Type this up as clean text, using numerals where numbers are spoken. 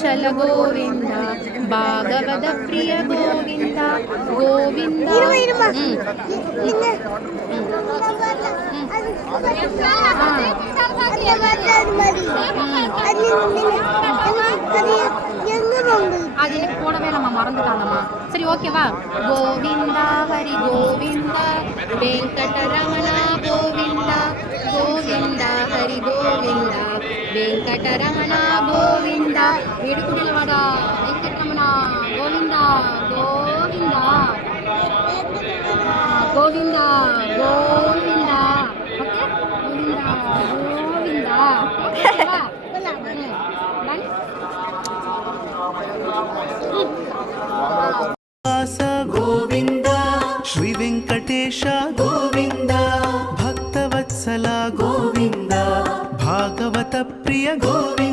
ಭಕ್ತವತ್ಸಲ ಗೋವಿಂದ ಭಾಗವತ ಪ್ರಿಯ ಗೋವಿಂದ ಗೋವಿಂದ. அது எனக்கு போடவே நம்ம மறந்துட்டாங்கம்மா. சரி ஓகேவா? கோவிந்தா ஹரி கோவிந்தா வெங்கடரமணா கோவிந்தா கோவிந்தா ஹரி கோவிந்தா வெங்கடரமணா கோவிந்தா எடுக்குடில வாடா வெங்கடரமணா கோவிந்தா கோவிந்தா கோவிந்தா கோவிந்தா. ஓகே கோவிந்தா கோவிந்தா. ஓகேவா? ಗೋವಿಂದ ಶ್ರೀ ವೆಂಕಟೇಶ ಗೋವಿಂದ ಭಕ್ತವತ್ಸಲ ಗೋವಿಂದ ಭಾಗವತ ಪ್ರಿಯ ಗೋವಿಂದ.